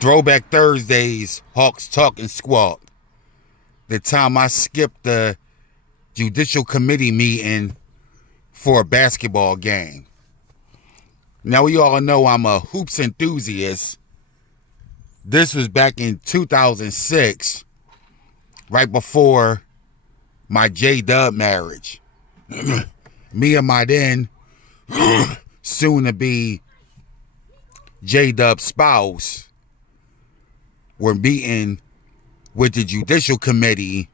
Throwback Thursdays, Hawks, Tawk, and Squawk. The time I skipped the Judicial Committee meeting for a basketball game. Now, we all know I'm a hoops enthusiast. This was back in 2006, right before my J-Dub marriage. Me and my then soon-to-be J-Dub spouse were meeting with the Judicial Committee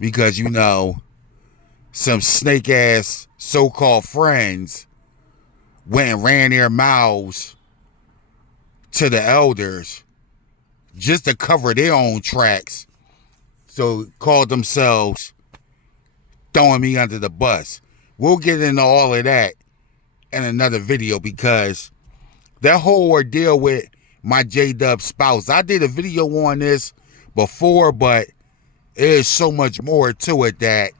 because, you know, some snake-ass so-called friends went and ran their mouths to the elders just to cover their own tracks. So called themselves throwing me under the bus. We'll get into all of that in another video because that whole ordeal with my J-Dub spouse, I did a video on this before, but there's so much more to it that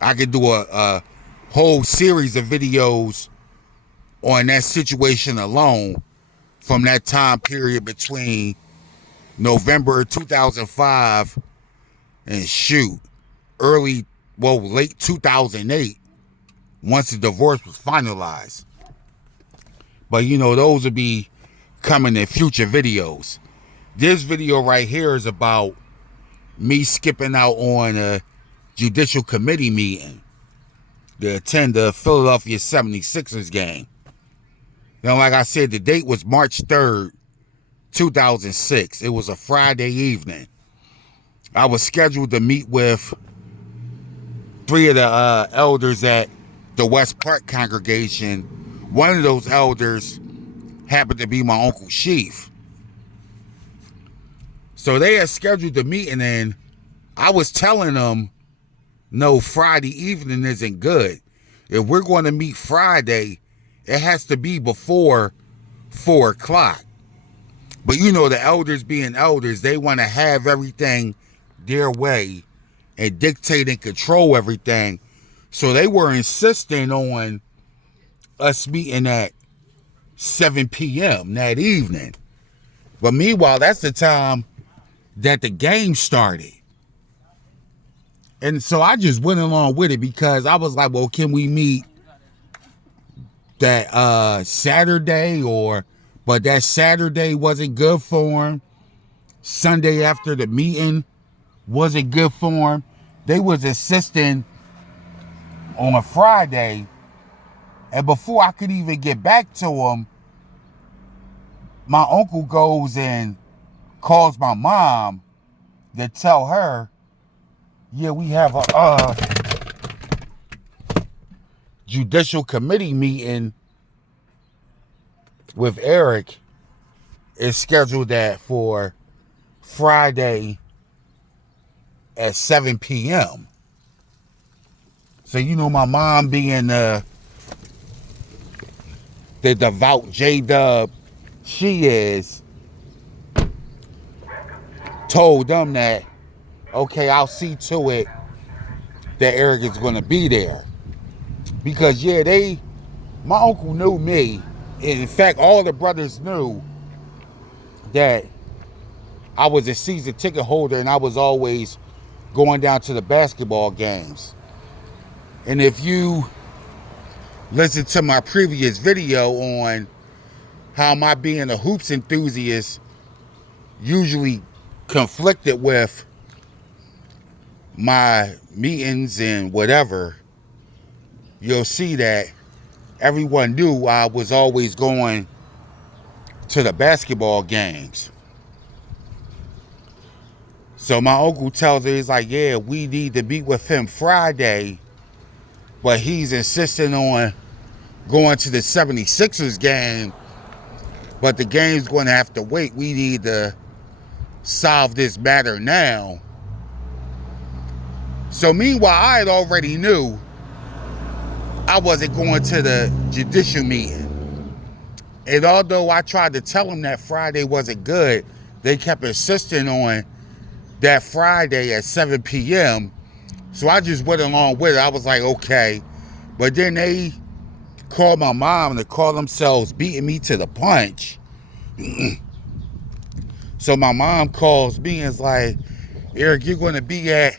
I could do a whole series of videos on that situation alone from that time period between November 2005 and late 2008, once the divorce was finalized. But you know, those will be coming in future videos. This video right here is about me skipping out on a Judicial Committee meeting to attend the Philadelphia 76ers game. Now, like I said, the date was March 3rd, 2006. It was a Friday evening. I was scheduled to meet with 3 of the elders at the West Park congregation. One of those elders happened to be my Uncle Chief. So they had scheduled the meeting, and I was telling them, no, Friday evening isn't good. If we're going to meet Friday, it has to be before 4 o'clock. But you know, the elders being elders, they want to have everything their way and dictate and control everything. So they were insisting on us meeting at 7 p.m. that evening. But meanwhile, that's the time that the game started. And so I just went along with it because I was like, well, can we meet that Saturday? But that Saturday wasn't good for him. Sunday after the meeting wasn't good for him. They was insisting on a Friday. And before I could even get back to him, my uncle goes and calls my mom to tell her, yeah, we have a Judicial Committee meeting with Eric. It's scheduled that for Friday at 7 p.m. So, you know, my mom being the devout J-Dub she is, told them that, okay, I'll see to it that Eric is going to be there. Because, yeah, my uncle knew me. In fact, all the brothers knew that I was a season ticket holder and I was always going down to the basketball games. And if you listen to my previous video on how my being a hoops enthusiast usually conflicted with my meetings and whatever, you'll see that everyone knew I was always going to the basketball games. So my uncle tells her, he's like, yeah, we need to meet with him Friday, but he's insisting on going to the 76ers game, but the game's going to have to wait. We need to solve this matter now. So meanwhile, I had already knew I wasn't going to the judicial meeting. And although I tried to tell them that Friday wasn't good, they kept insisting on that Friday at 7 p.m. So I just went along with it. I was like, okay. But then they called my mom to call themselves beating me to the punch So my mom calls me and is like, Eric, you're going to be at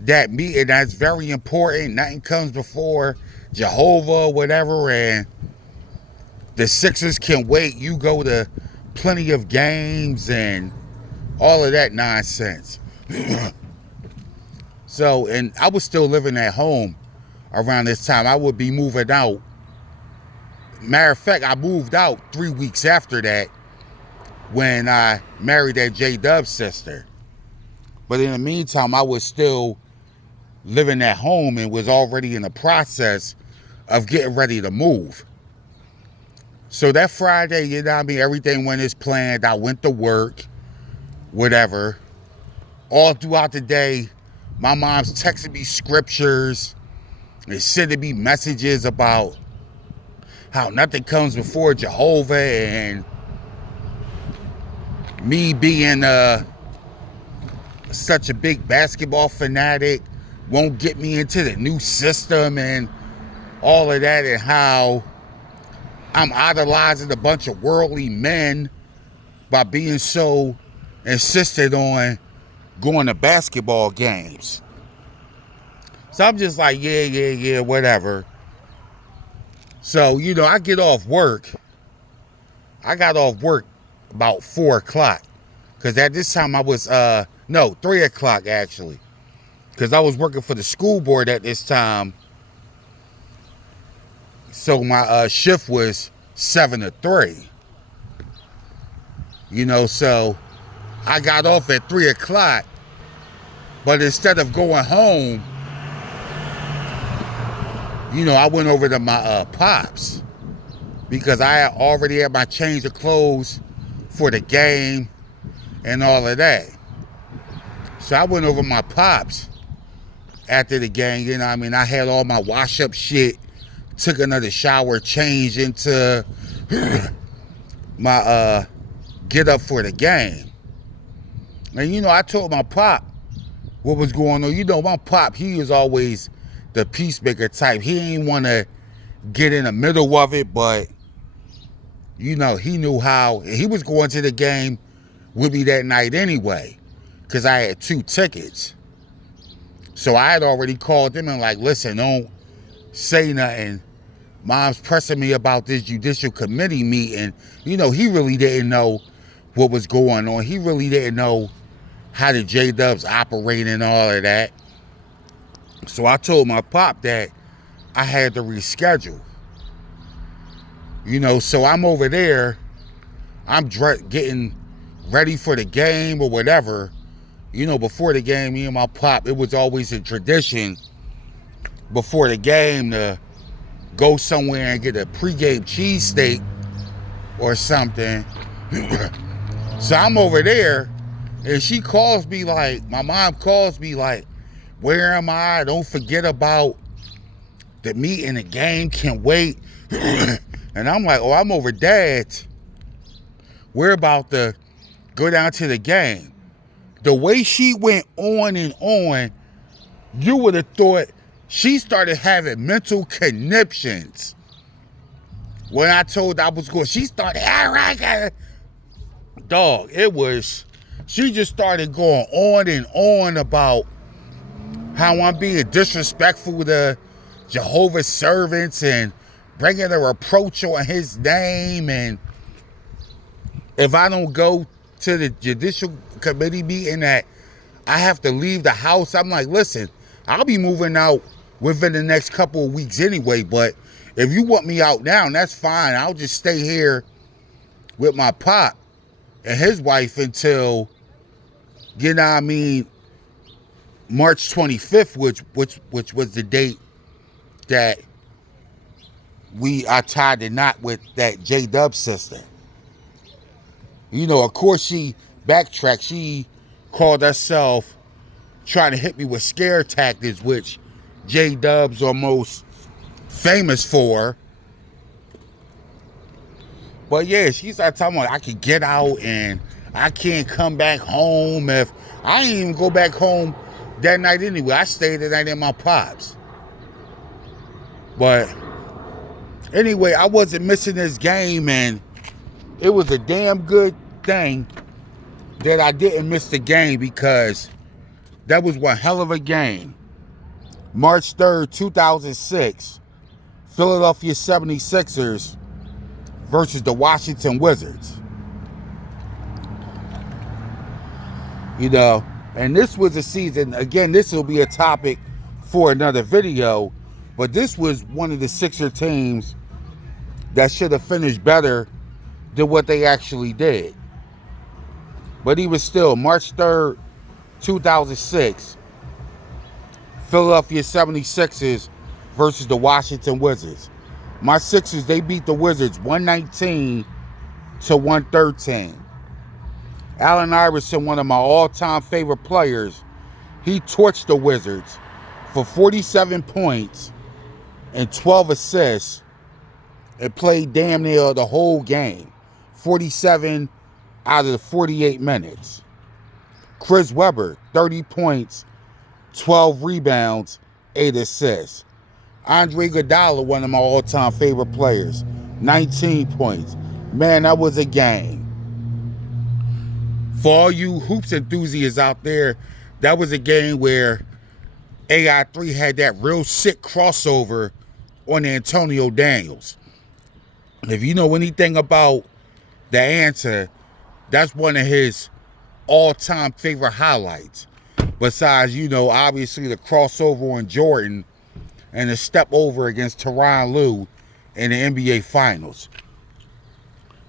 that meeting. That's very important. Nothing comes before Jehovah or whatever. And the Sixers can wait. You go to plenty of games and all of that nonsense. So, and I was still living at home around this time. I would be moving out. Matter of fact, I moved out 3 weeks after that when I married that J-Dub's sister. But in the meantime, I was still living at home and was already in the process of getting ready to move. So that Friday, you know what I mean, everything went as planned. I went to work, whatever. All throughout the day, my mom's texting me scriptures and sending me messages about how nothing comes before Jehovah, and me being such a big basketball fanatic won't get me into the new system and all of that, and how I'm idolizing a bunch of worldly men by being so insistent on going to basketball games. So I'm just like, yeah, whatever. So, you know, I get off work. I got off work about 4 o'clock. Because at this time I was, 3 o'clock actually. Because I was working for the school board at this time. So my shift was 7 to 3. You know, so I got off at 3 o'clock. But instead of going home, you know, I went over to my pops, because I already had my change of clothes for the game and all of that. So I went over to my pops after the game, you know what I mean? I had all my wash up shit, took another shower, changed into my get up for the game. And you know, I told my pop what was going on. You know, my pop, he was always the peacemaker type. He ain't want to get in the middle of it, but you know, he knew how. He was going to the game with me that night anyway, because I had 2 tickets. So I had already called him and like, listen, don't say nothing. Mom's pressing me about this judicial committee meeting. You know, he really didn't know what was going on. He really didn't know how the J-Dubs operate and all of that. So I told my pop that I had to reschedule. You know, so I'm over there. I'm getting ready for the game or whatever. You know, before the game, me and my pop, it was always a tradition before the game to go somewhere and get a pregame cheesesteak or something. So I'm over there, and she calls me like, my mom calls me like, where am I? Don't forget about the meeting, the game, can't wait. And I'm like, oh, I'm over Dad's. We're about to go down to the game. The way she went on and on, you would have thought she started having mental conniptions. When I told her I was going, she started, all right, dog, it was, she just started going on and on about how I'm being disrespectful to Jehovah's servants and bringing a reproach on his name. And if I don't go to the judicial committee meeting, that I have to leave the house. I'm like, listen, I'll be moving out within the next couple of weeks anyway, but if you want me out now, that's fine. I'll just stay here with my pop and his wife until, you know what I mean, March 25th, which was the date that I tied the knot with that J-Dub sister. You know, of course she backtracked. She called herself trying to hit me with scare tactics, which J-Dub's are most famous for. But yeah, she started talking about I could get out and I can't come back home. If I didn't even go back home that night anyway. I stayed the night in my pops. But anyway, I wasn't missing this game, and it was a damn good thing that I didn't miss the game, because that was one hell of a game. March 3rd, 2006, Philadelphia 76ers versus the Washington Wizards. You know, and this was a season, again, this will be a topic for another video, but this was one of the Sixer teams that should have finished better than what they actually did. But even still, March 3rd, 2006, Philadelphia 76ers versus the Washington Wizards. My Sixers, they beat the Wizards 119 to 113. Allen Iverson, one of my all-time favorite players, he torched the Wizards for 47 points and 12 assists and played damn near the whole game. 47 out of the 48 minutes. Chris Webber, 30 points, 12 rebounds, 8 assists. Andre Iguodala, one of my all-time favorite players, 19 points. Man, that was a game. For all you hoops enthusiasts out there, that was a game where AI3 had that real sick crossover on Antonio Daniels. If you know anything about the answer, that's one of his all-time favorite highlights. Besides, you know, obviously the crossover on Jordan and the step over against Tyronn Lue in the NBA Finals.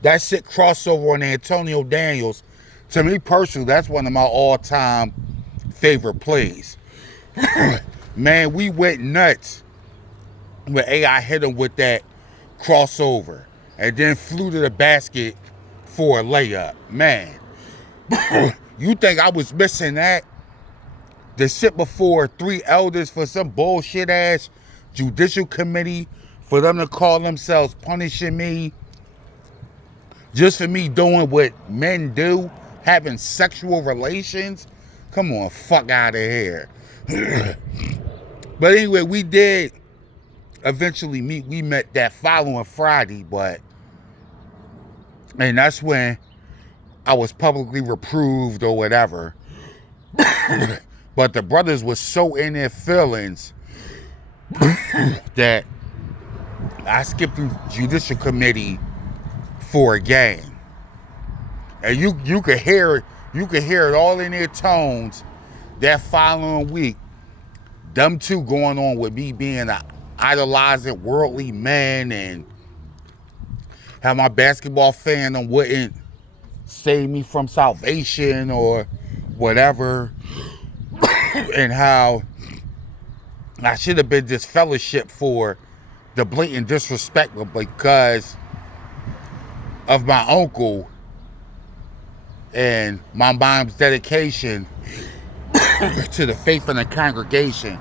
That sick crossover on Antonio Daniels, to me personally, that's one of my all-time favorite plays. Man, we went nuts when AI hit him with that crossover and then flew to the basket for a layup. Man, you think I was missing that? To sit before 3 elders for some bullshit ass judicial committee, for them to call themselves punishing me just for me doing what men do, having sexual relations? Come on, fuck out of here. But anyway, we did eventually meet. We met that following Friday, and that's when I was publicly reproved or whatever. But the brothers was so in their feelings that I skipped through Judicial Committee for a game. And you could hear it all in their tones that following week. Them two going on with me being an idolizing worldly man, and how my basketball fandom wouldn't save me from salvation or whatever. And how I should have been disfellowshipped for the blatant disrespect because of my uncle and my mom's dedication to the faith in the congregation.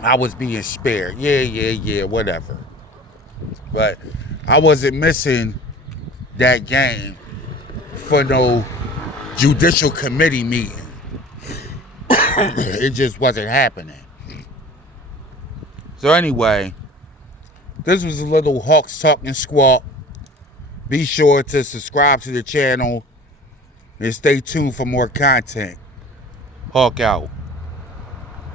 I was being spared. Yeah, whatever. But I wasn't missing that game for no judicial committee meeting. It just wasn't happening. So anyway, this was a little Hawks Talking Squawk. Be sure to subscribe to the channel and stay tuned for more content. Hawk out.